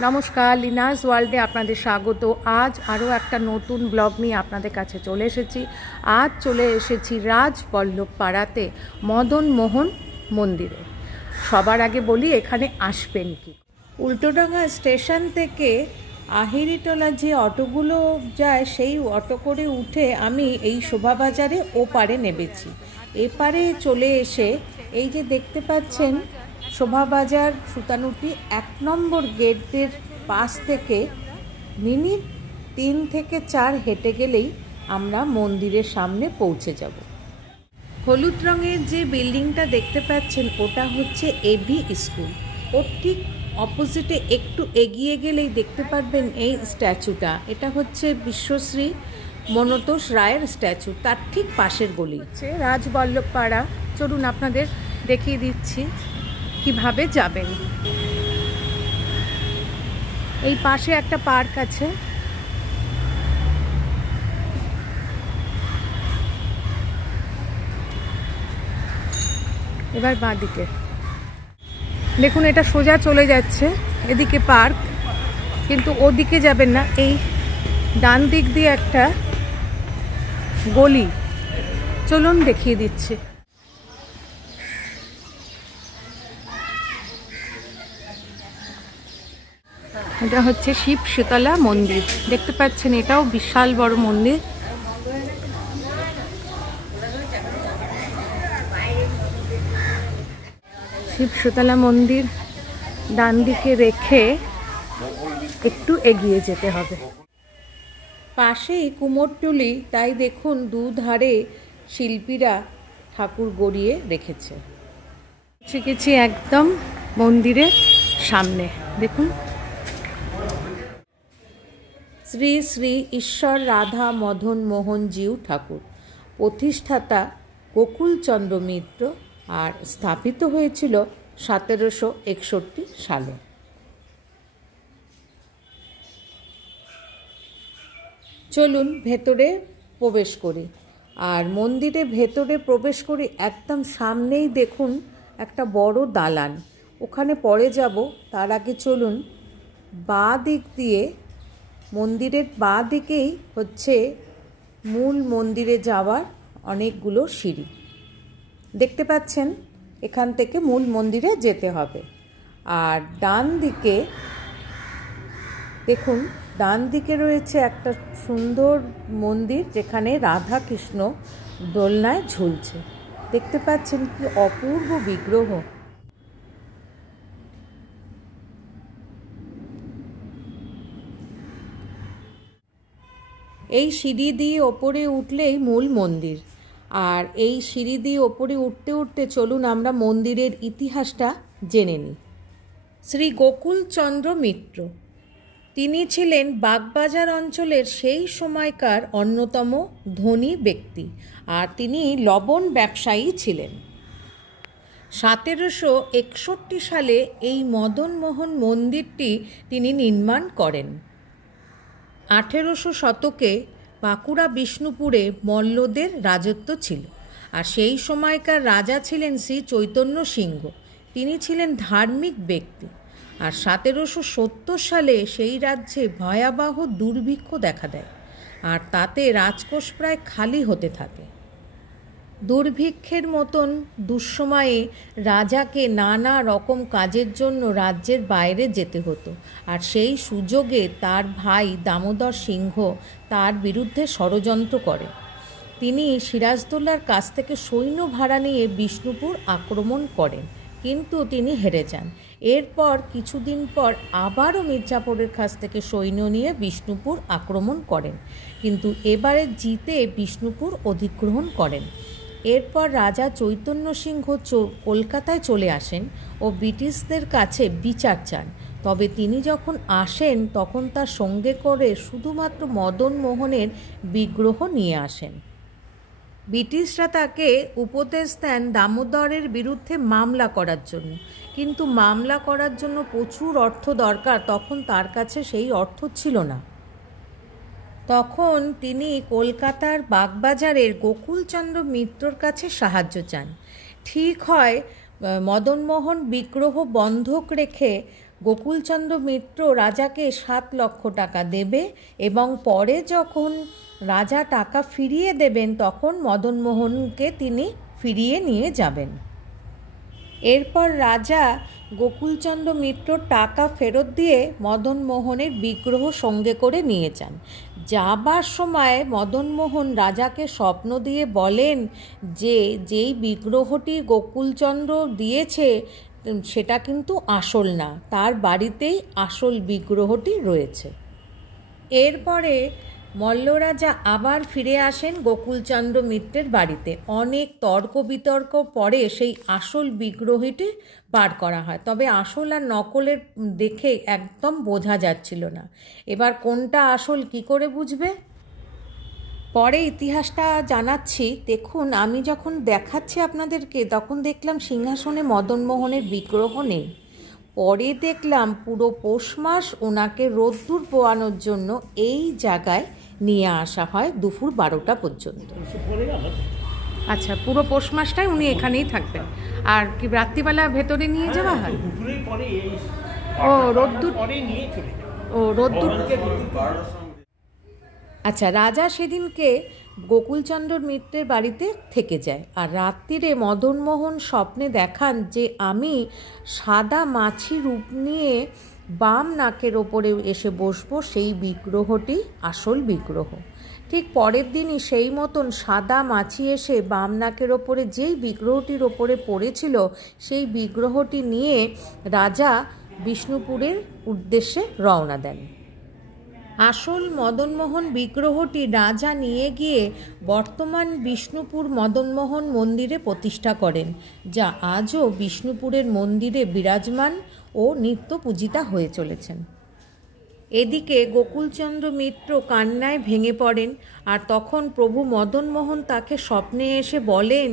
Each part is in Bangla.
নমস্কার, লিনাস ওয়ার্ল্ডে আপনাদের স্বাগত। আজ আরও একটা নতুন ব্লগ নিয়ে আপনাদের কাছে চলে এসেছি। আজ চলে এসেছি রাজবল্লভ পাড়াতে মদন মোহন মন্দিরে। সবার আগে বলি এখানে আসবেন কি। উল্টোডাঙ্গা স্টেশন থেকে আহিরিটোলা যে অটোগুলো যায় সেই অটো করে উঠে আমি এই শোভাবাজারে ওপারে নেমেছি। এপারে চলে এসে এই যে দেখতে পাচ্ছেন শোভাবাজার সুতানুটি 1 নম্বর গেটের পাশ থেকে মিনিট 3 থেকে 4 হেঁটে গেলেই আমরা মন্দিরের সামনে পৌঁছে যাব। হলুদ রঙের যে বিল্ডিংটা দেখতে পাচ্ছেন ওটা হচ্ছে এবি স্কুল। ওর ঠিক অপোজিটে একটু এগিয়ে গেলেই দেখতে পারবেন এই স্ট্যাচুটা। এটা হচ্ছে বিশ্বশ্রী মনতোষ রায়ের স্ট্যাচু। তার ঠিক পাশের গলি হচ্ছে রাজবল্লভ পাড়া। চলুন আপনাদের দেখিয়ে দিচ্ছি কিভাবে যাবেন। এই পাশে একটা পার্ক আছে। এবার বাঁ দিকে দেখুন, এটা সোজা চলে যাচ্ছে, এদিকে পার্ক, কিন্তু ওদিকে যাবেন না। এই ডান দিক দিয়ে একটা গলি, চলুন দেখিয়ে দিচ্ছি। এটা হচ্ছে শিব শীতলা মন্দির, দেখতে পাচ্ছেন এটাও বিশাল বড় মন্দির। শিব শীতলা মন্দির ডান দিকে রেখে একটু এগিয়ে যেতে হবে। পাশেই কুমোরটুলি, তাই দেখুন দুধারে শিল্পীরা ঠাকুর গড়িয়ে রেখেছে। শিখেছি একদম মন্দিরের সামনে, দেখুন শ্রী শ্রী ঈশ্বর রাধা মদন মোহন জিউ ঠাকুর, প্রতিষ্ঠাতা গোকুলচন্দ্র মিত্র, আর স্থাপিত হয়েছিল 1761 সালে। চলুন ভেতরে প্রবেশ করি। আর মন্দিরে ভেতরে প্রবেশ করি, একদম সামনেই দেখুন একটা বড় দালান, ওখানে পরে যাব। তার আগে চলুন বাঁ দিক দিয়ে, মন্দিরের বাঁ দিকেই হচ্ছে মূল মন্দিরে যাওয়ার অনেকগুলো সিঁড়ি দেখতে পাচ্ছেন। এখান থেকে মূল মন্দিরে যেতে হবে। আর ডান দিকে দেখুন, ডান দিকে রয়েছে একটা সুন্দর মন্দির, যেখানে রাধা কৃষ্ণ দোলনায় ঝুলছে। দেখতে পাচ্ছেন কি অপূর্ব বিগ্রহ। এই সিঁড়ি দিয়ে ওপরে উঠলেই মূল মন্দির। আর এই সিঁড়ি দিয়ে ওপরে উঠতে উঠতে চলুন আমরা মন্দিরের ইতিহাসটা জেনে নিই। শ্রী গোকুলচন্দ্র মিত্র, তিনি ছিলেন বাগবাজার অঞ্চলের সেই সময়কার অন্যতম ধনী ব্যক্তি, আর তিনি লবণ ব্যবসায়ী ছিলেন। 1761 সালে এই মদনমোহন মন্দিরটি তিনি নির্মাণ করেন। 1800 শতকে বাঁকুড়া বিষ্ণুপুরে মল্লদের রাজত্ব ছিল, আর সেই সময়কার রাজা ছিলেন শ্রী চৈতন্য সিংহ। তিনি ছিলেন ধার্মিক ব্যক্তি। আর 1770 সালে সেই রাজ্যে ভয়াবহ দুর্ভিক্ষ দেখা দেয়, আর তাতে রাজকোষ প্রায় খালি হতে থাকে। দুর্ভিক্ষের মতন দুঃসময়ে রাজাকে নানা রকম কাজের জন্য রাজ্যের বাইরে যেতে হতো। আর সেই সুযোগে তার ভাই দামোদর সিংহ তার বিরুদ্ধে ষড়যন্ত্র করে। তিনি সিরাজদৌল্লার কাছ থেকে সৈন্য ভাড়া নিয়ে বিষ্ণুপুর আক্রমণ করেন, কিন্তু তিনি হেরে যান। এরপর কিছুদিন পর আবারও মির্জাপুরের কাছ থেকে সৈন্য নিয়ে বিষ্ণুপুর আক্রমণ করেন, কিন্তু এবারে জিতে বিষ্ণুপুর অধিগ্রহণ করেন। এরপর রাজা চৈতন্য সিংহ কলকাতায় চলে আসেন ও ব্রিটিশদের কাছে বিচার চান। তবে তিনি যখন আসেন তখন তার সঙ্গে করে শুধুমাত্র মদন মোহনের বিগ্রহ নিয়ে আসেন। ব্রিটিশরা তাকে উপদেশ দেন দামোদরের বিরুদ্ধে মামলা করার জন্য, কিন্তু মামলা করার জন্য প্রচুর অর্থ দরকার, তখন তার কাছে সেই অর্থ ছিল না। তখন তিনি কলকাতার বাগবাজারের গোকুলচন্দ্র মিত্রর কাছে সাহায্য চান। ঠিক হয় মদনমোহন বিগ্রহ বন্ধক রেখে গোকুলচন্দ্র মিত্র রাজাকে 7 লক্ষ টাকা দেবে এবং পরে যখন রাজা টাকা ফিরিয়ে দেবেন তখন মদনমোহনকে তিনি ফিরিয়ে নিয়ে যাবেন। এরপর রাজা গোকুলচন্দ্র মিত্র টাকা ফেরত দিয়ে মদনমোহনের বিগ্রহ সঙ্গে করে নিয়ে যান। যাবার সময় মদনমোহন রাজাকে স্বপ্ন দিয়ে বলেন যে যেই বিগ্রহটি গোকুলচন্দ্র দিয়েছে সেটা কিন্তু আসল না, তার বাড়িতেই আসল বিগ্রহটি রয়েছে। এরপরে মল্লরাজা আবার ফিরে আসেন গোকুলচন্দ্র মিত্রের বাড়িতে। অনেক তর্ক বিতর্ক পরে সেই আসল বিগ্রহটি বার করা হয়, তবে আসল আর নকলের দেখে একদম বোঝা যাচ্ছিল না। এবার কোনটা আসল কি করে বুঝবে? পরে ইতিহাসটা জানাচ্ছি। দেখুন, আমি যখন দেখাচ্ছি আপনাদেরকে তখন দেখলাম সিংহাসনে মদনমোহনের বিগ্রহ নেই। পরে দেখলাম পুরো পৌষ মাস ওনাকে রোদ্দুর পোয়ানোর জন্য এই জায়গায় নিয়ে আসা হয় দুপুর 12টা পর্যন্ত। আচ্ছা, পুরো পৌষ মাসটাই উনি এখানেই থাকবেন। আর কি রাত্রিবেলা ভেতরে নিয়ে যাওয়া হয়? ও রোদ্দুর, রোদ্দুর। আচ্ছা, রাজা সেদিনকে গোকুলচন্দ্র মিত্রের বাড়িতে থেকে যায়। আর রাত্রিরে মদনমোহন স্বপ্নে দেখান যে আমি সাদা মাছি রূপ নিয়ে বাম নাকের ওপরে এসে বসবো, সেই বিগ্রহটি আসল বিগ্রহ। ঠিক পরের দিনই সেই মতন সাদা মাছি এসে বাম নাকের ওপরে যেই বিগ্রহটির ওপরে পড়েছিল সেই বিগ্রহটি নিয়ে রাজা বিষ্ণুপুরের উদ্দেশ্যে রওনা দেন। আসল মদনমোহন বিগ্রহটি রাজা নিয়ে গিয়ে বর্তমান বিষ্ণুপুর মদনমোহন মন্দিরে প্রতিষ্ঠা করেন, যা আজও বিষ্ণুপুরের মন্দিরে বিরাজমান ও নিত্য পূজিতা হয়ে চলেছেন। এদিকে গোকুলচন্দ্র মিত্র কান্নায় ভেঙে পড়েন। আর তখন প্রভু মদনমোহন তাকে স্বপ্নে এসে বলেন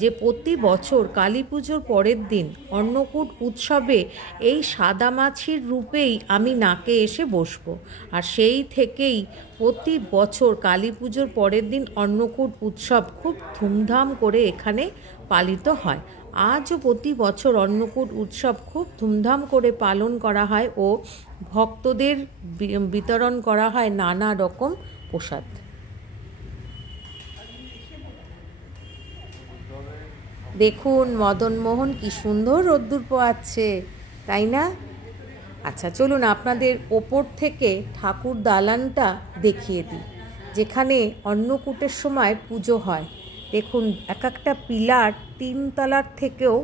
যে প্রতি বছর কালী পুজোর পরের দিন অন্নকূট উৎসবে এই সাদা মাছির রূপেই আমি নাকে এসে বসবো। আর সেই থেকেই প্রতি বছর কালী পুজোর পরের দিন অন্নকূট উৎসব খুব ধুমধাম করে এখানে পালিত হয়। আজও প্রতি বছর অন্নকূট উৎসব খুব ধুমধাম করে পালন করা হয় ও ভক্তদের বিতরণ করা হয় নানা রকম প্রসাদ। দেখুন মদনমোহন কি সুন্দর রোদ্দুর পোয়াচ্ছে, তাই না? আচ্ছা, চলুন আপনাদের ওপর থেকে ঠাকুর দালানটা দেখিয়ে দিই, যেখানে অন্নকূটের সময় পুজো হয়। দেখুন, এক একটা পিলার 3 তলার থেকেও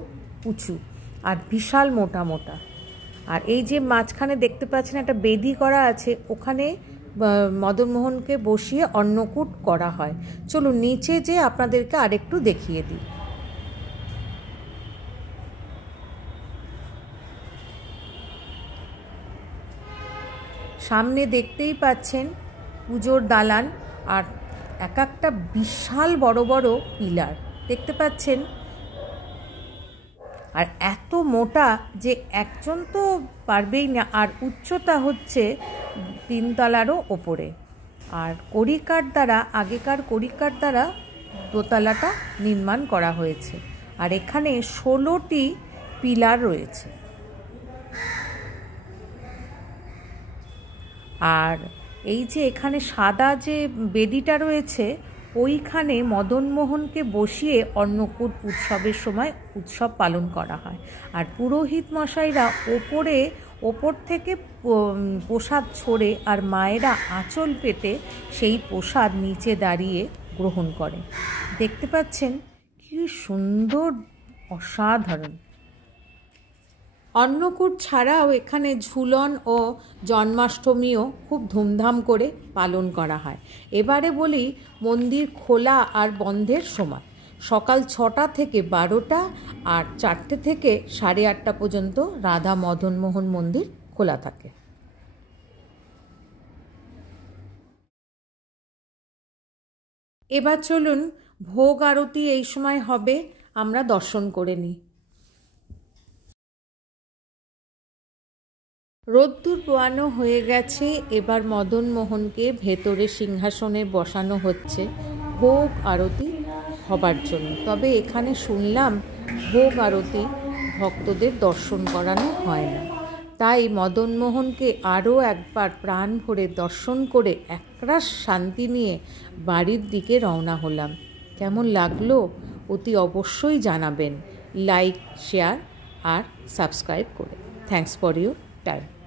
উঁচু আর বিশাল মোটা মোটা। আর এই যে মাঝখানে দেখতে পাচ্ছেন একটা বেদি করা আছে, ওখানে মদনমোহনকে বসিয়ে অন্নকূট করা হয়। চলুন নিচে যে আপনাদেরকে আরেকটু দেখিয়ে দিই। সামনে দেখতেই পাচ্ছেন পুজোর দালান আর এক একটা বিশাল বড় বড় পিলার দেখতে পাচ্ছেন। আর এত মোটা যে একজন তো পারবেই না, আর উচ্চতা হচ্ছে 3 তলারও ওপরে। আর কড়িকাঠ দ্বারা, আগেকার কড়িকাঠ দ্বারা দোতলাটা নির্মাণ করা হয়েছে। আর এখানে 16টি পিলার রয়েছে। আর এই যে এখানে সাদা যে বেদিটা রয়েছে, ওইখানে মদনমোহনকে বসিয়ে অন্নকূট উৎসবের সময় উৎসব পালন করা হয়। আর পুরোহিত মশাইরা ওপর থেকে প্রসাদ ছড়ে আর মায়েরা আঁচল পেতে সেই প্রসাদ নিচে দাঁড়িয়ে গ্রহণ করে। দেখতে পাচ্ছেন কি সুন্দর, অসাধারণ। অন্নকূট ছাড়াও এখানে ঝুলন ও জন্মাষ্টমীও খুব ধুমধাম করে পালন করা হয়। এবারে বলি মন্দির খোলা আর বন্ধের সময়। সকাল 6টা থেকে 12টা আর 4টে থেকে 8:30 পর্যন্ত রাধা মদনমোহন মন্দির খোলা থাকে। এবার চলুন ভোগ আরতি এই সময় হবে, আমরা দর্শন করে নিই। রোদ্দুর পোয়ানো হয়ে গেছে। এবার মদনমোহনকে ভেতরে সিংহাসনে বসানো হচ্ছে ভোগ আরতি হবার জন্য। তবে এখানে শুনলাম ভোগ আরতি ভক্তদের দর্শন করানো হয় না। তাই মদনমোহনকে আরও একবার প্রাণ ভরে দর্শন করে একরাশ শান্তি নিয়ে বাড়ির দিকে রওনা হলাম। কেমন লাগলো অতি অবশ্যই জানাবেন, লাইক, শেয়ার আর সাবস্ক্রাইব করে। Thanks for your time.